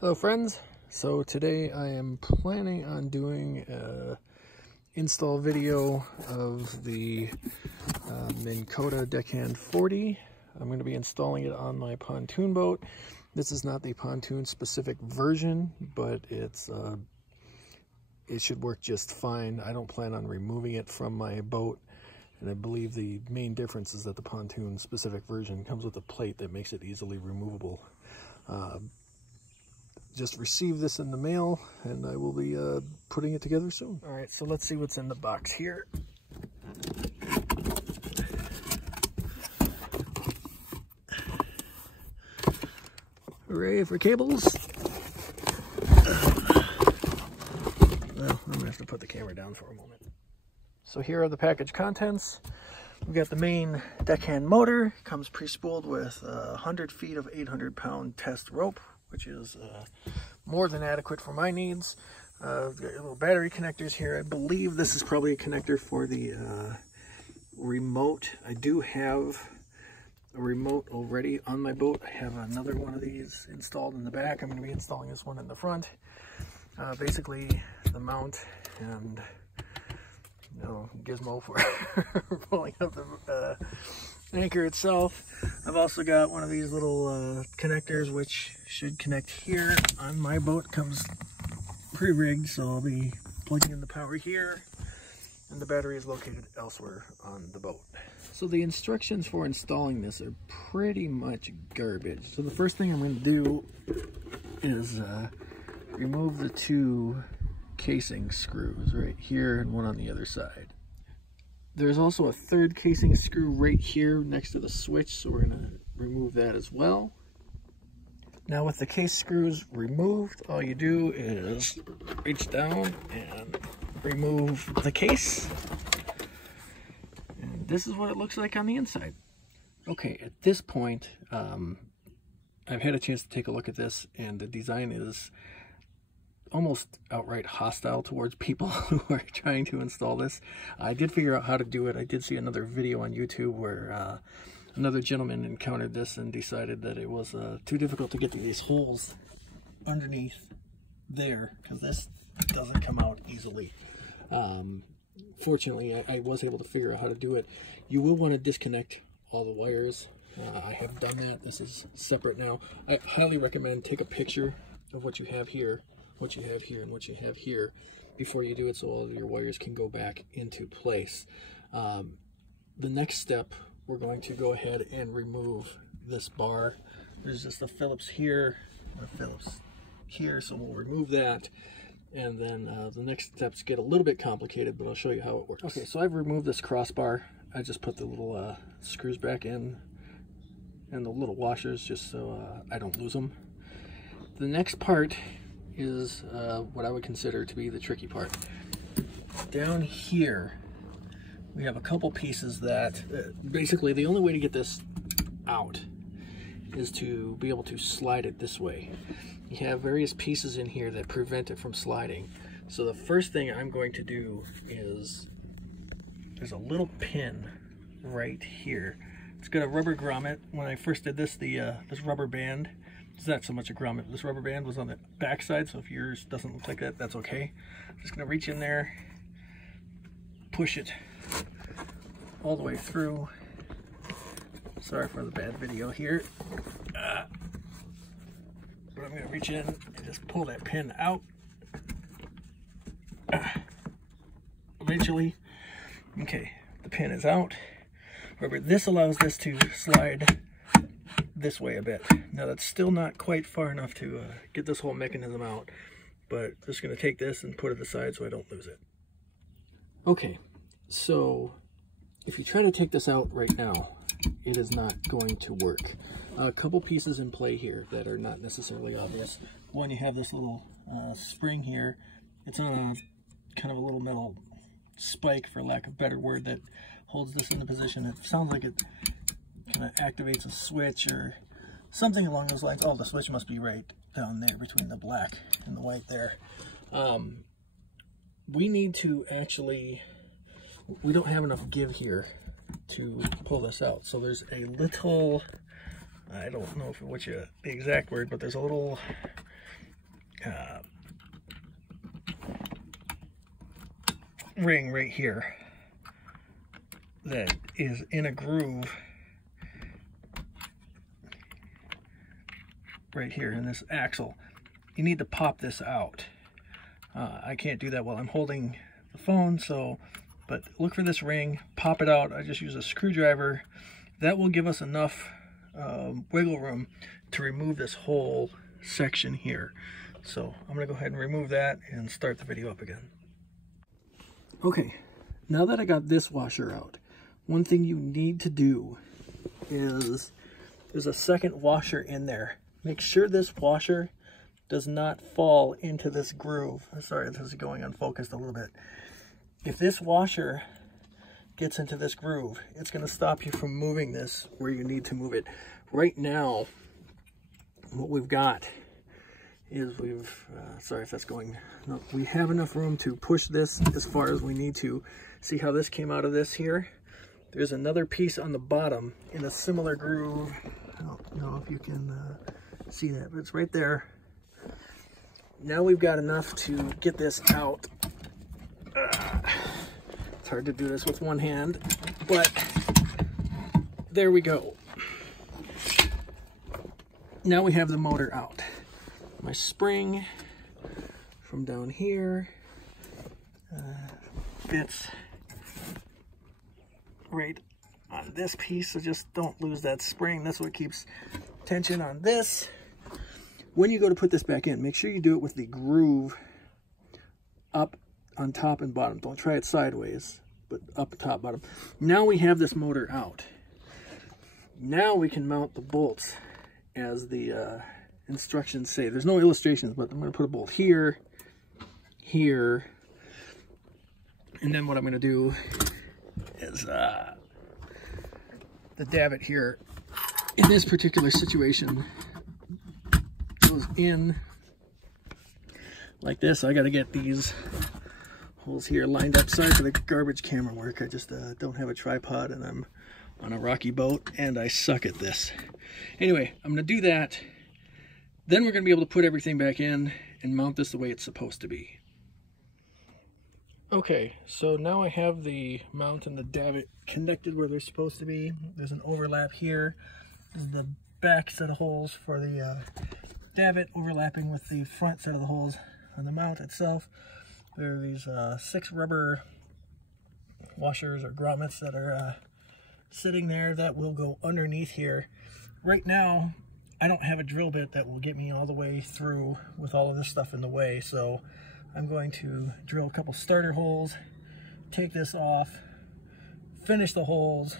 Hello friends, so today I am planning on doing an install video of the Minnkota Deckhand 40. I'm going to be installing it on my pontoon boat. This is not the pontoon specific version, but it should work just fine. I don't plan on removing it from my boat, and I believe the main difference is that the pontoon specific version comes with a plate that makes it easily removable. Just received this in the mail, and I will be putting it together soon. All right, so let's see what's in the box here. Hooray for cables. Well, I'm gonna have to put the camera down for a moment. So here are the package contents. We've got the main deckhand motor. Comes pre-spooled with 100 feet of 800-pound test rope, which is more than adequate for my needs. Got little battery connectors here. I believe this is probably a connector for the remote. I do have a remote already on my boat. I have another one of these installed in the back. I'm going to be installing this one in the front. Basically the mount and gizmo for pulling up the anchor itself. I've also got one of these little connectors which should connect here on my boat. Comes pre-rigged, so I'll be plugging in the power here, and the battery is located elsewhere on the boat. So the instructions for installing this are pretty much garbage. So the first thing I'm going to do is remove the two casing screws right here and one on the other side. There's also a third casing screw right here next to the switch, so we're going to remove that as well. Now with the case screws removed, all you do is reach down and remove the case. And this is what it looks like on the inside. Okay, at this point, I've had a chance to take a look at this, and the design is almost outright hostile towards people who are trying to install this. I did figure out how to do it. I did see another video on YouTube where another gentleman encountered this and decided that it was too difficult to get to these holes underneath there, because this doesn't come out easily. Fortunately, I was able to figure out how to do it. You will want to disconnect all the wires. I have done that. This is separate now. I highly recommend take a picture of what you have here, what you have here, and what you have here before you do it, so all of your wires can go back into place. The next step, we're going to go ahead and remove this bar. There's just a Phillips here and a Phillips here, so we'll remove that. And then the next steps get a little bit complicated, but I'll show you how it works. Okay, so I've removed this crossbar. I just put the little screws back in and the little washers just so I don't lose them. The next part is what I would consider to be the tricky part. Down here we have a couple pieces that basically the only way to get this out is to be able to slide it this way. You have various pieces in here that prevent it from sliding. So the first thing I'm going to do is, there's a little pin right here. It's got a rubber grommet. When I first did this, this rubber band, it's not so much a grommet, this rubber band was on the back side, so if yours doesn't look like that, that's okay. I'm just gonna reach in there, push it all the way through. Sorry for the bad video here. But I'm gonna reach in and just pull that pin out. Eventually, okay, the pin is out. Remember, this allows this to slide this way a bit. Now that's still not quite far enough to get this whole mechanism out, but just going to take this and put it aside so I don't lose it. Okay, so if you try to take this out right now, it is not going to work. A couple pieces in play here that are not necessarily obvious. One, you have this little spring here. It's on a kind of a little metal spike, for lack of a better word, that holds this in the position. It sounds like it kind of activates a switch or something along those lines. Oh, the switch must be right down there between the black and the white there. We need to actually, we don't have enough give here to pull this out. So there's a little, I don't know if the exact word, but there's a little ring right here that is in a groove right here in this axle. You need to pop this out. I can't do that while I'm holding the phone, but look for this ring, pop it out. I just use a screwdriver. That will give us enough wiggle room to remove this whole section here. So I'm gonna go ahead and remove that and start the video up again. Okay, now that I got this washer out, one thing you need to do is, there's a second washer in there. Make sure this washer does not fall into this groove. Sorry, this is going unfocused a little bit. If this washer gets into this groove, it's going to stop you from moving this where you need to move it. Right now, what we've got is sorry if that's going, no, we have enough room to push this as far as we need to. See how this came out of this here? There's another piece on the bottom in a similar groove. I don't know if you can see that, but it's right there. Now we've got enough to get this out. It's hard to do this with one hand, but there we go. Now we have the motor out. My spring from down here fits right on this piece, so just don't lose that spring. That's what keeps tension on this. When you go to put this back in, make sure you do it with the groove up on top and bottom. Don't try it sideways, but up, top, bottom. Now we have this motor out. Now we can mount the bolts as the instructions say. There's no illustrations, but I'm going to put a bolt here, here, and then what I'm going to do is the davit here, in this particular situation, goes in like this. I got to get these holes here lined up. Sorry for the garbage camera work. I just don't have a tripod, and I'm on a rocky boat, and I suck at this. Anyway, I'm going to do that. Then we're going to be able to put everything back in and mount this the way it's supposed to be. Okay, so now I have the mount and the davit connected where they're supposed to be. There's an overlap here. This is the back set of holes for the davit overlapping with the front set of the holes on the mount itself. There are these 6 rubber washers or grommets that are sitting there that will go underneath here. Right now, I don't have a drill bit that will get me all the way through with all of this stuff in the way, so I'm going to drill a couple starter holes, take this off, finish the holes,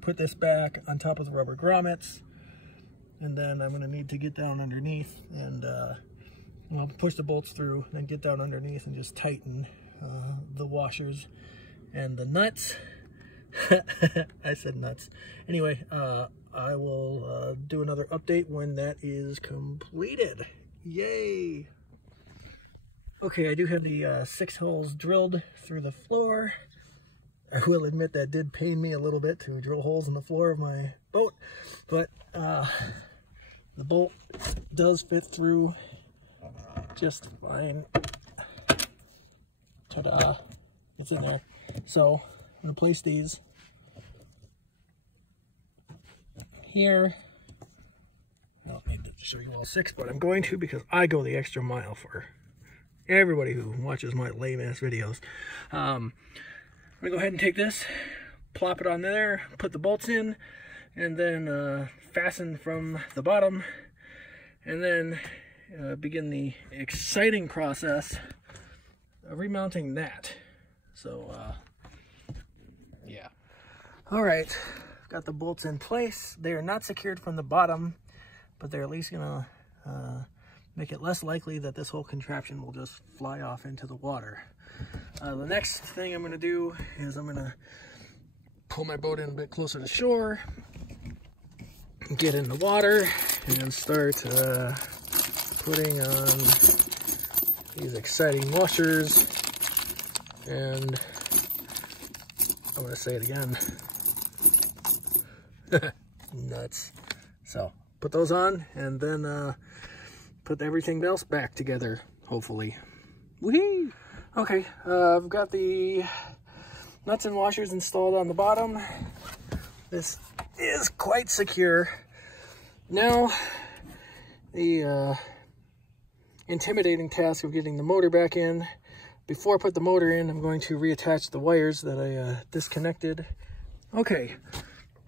put this back on top of the rubber grommets, and then I'm going to need to get down underneath and I'll push the bolts through, then get down underneath and just tighten the washers and the nuts. I said nuts. Anyway, I will do another update when that is completed. Yay! Okay, I do have the 6 holes drilled through the floor. I will admit that did pain me a little bit to drill holes in the floor of my boat, but the bolt does fit through just fine. Ta-da! It's in there. So I'm going to place these here. I don't need to show you all 6, but I'm going to because I go the extra mile for everybody who watches my lame-ass videos. I'm going to go ahead and take this, plop it on there, put the bolts in, and then fasten from the bottom, and then begin the exciting process of remounting that. So, yeah. Alright, got the bolts in place. They are not secured from the bottom, but they're at least going to make it less likely that this whole contraption will just fly off into the water. The next thing I'm going to do is I'm going to pull my boat in a bit closer to shore, get in the water, and start putting on these exciting washers, and I'm going to say it again, nuts. So put those on, and then put everything else back together, hopefully. Whee! Okay, I've got the nuts and washers installed on the bottom. This is quite secure. Now, the intimidating task of getting the motor back in. Before I put the motor in, I'm going to reattach the wires that I disconnected. Okay,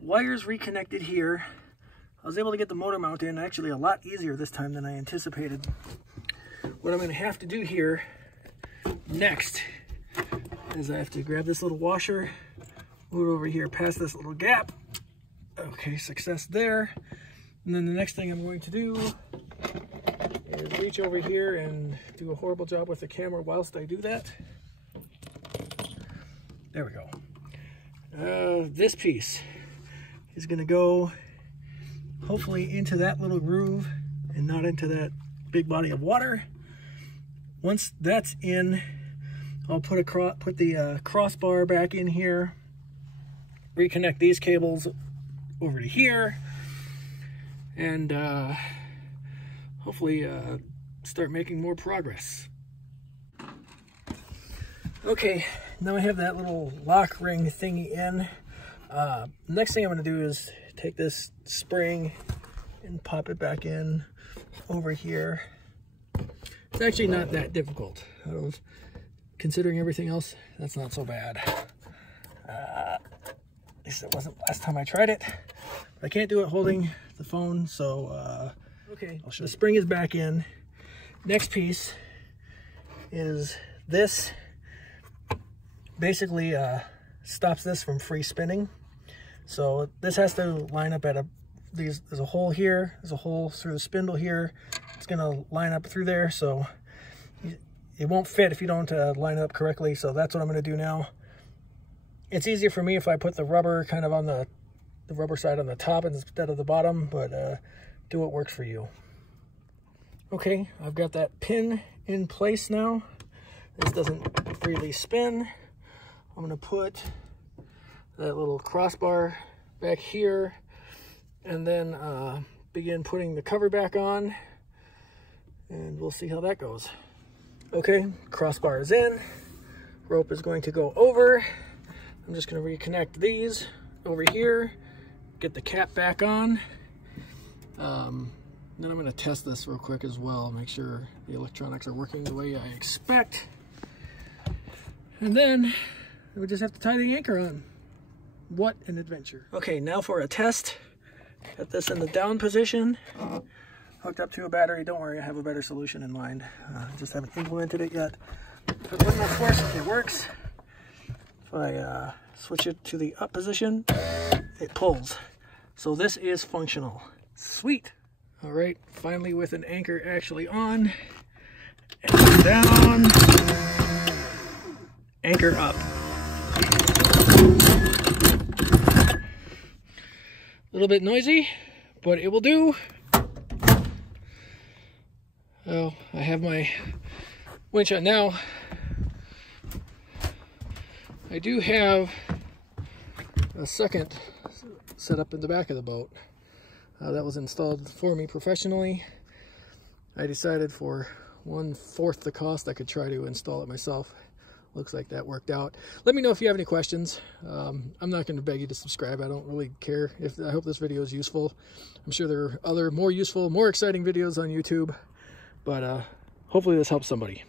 wires reconnected here. I was able to get the motor mount in actually a lot easier this time than I anticipated. What I'm going to have to do here next is I have to grab this little washer, move it over here past this little gap. Okay, success there. And then the next thing I'm going to do is reach over here and do a horrible job with the camera whilst I do that. There we go. This piece is going to go hopefully into that little groove and not into that big body of water. Once that's in, I'll put the crossbar back in here, reconnect these cables over to here, and hopefully start making more progress. Okay, now I have that little lock ring thingy in. Next thing I'm going to do is take this spring and pop it back in over here. It's actually not that difficult. Considering everything else, that's not so bad. At least it wasn't last time I tried it. I can't do it holding the phone, so okay, the spring is back in. Next piece is this. Basically stops this from free spinning. So this has to line up at there's a hole here, there's a hole through the spindle here. It's gonna line up through there, so it won't fit if you don't line it up correctly. So that's what I'm gonna do now. It's easier for me if I put the rubber kind of on the rubber side on the top instead of the bottom, but do what works for you. Okay, I've got that pin in place now. This doesn't freely spin. I'm gonna put that little crossbar back here and then begin putting the cover back on, and we'll see how that goes. Okay, crossbar is in, rope is going to go over. I'm just going to reconnect these over here, get the cap back on. Then I'm going to test this real quick as well, make sure the electronics are working the way I expect. And then we just have to tie the anchor on. What an adventure. Okay, now for a test. Got this in the down position, hooked up to a battery. Don't worry, I have a better solution in mind. Just haven't implemented it yet. But with enough force, it works. If I switch it to the up position, it pulls. So this is functional. Sweet. All right, finally with an anchor actually on. Anchor down. Anchor up. A little bit noisy, but it will do. Oh, I have my winch on now. I do have a second set up in the back of the boat. That was installed for me professionally. I decided for 1/4 the cost I could try to install it myself. Looks like that worked out. Let me know if you have any questions. I'm not going to beg you to subscribe. I don't really care. I hope this video is useful. I'm sure there are other more useful, more exciting videos on YouTube, but hopefully this helps somebody.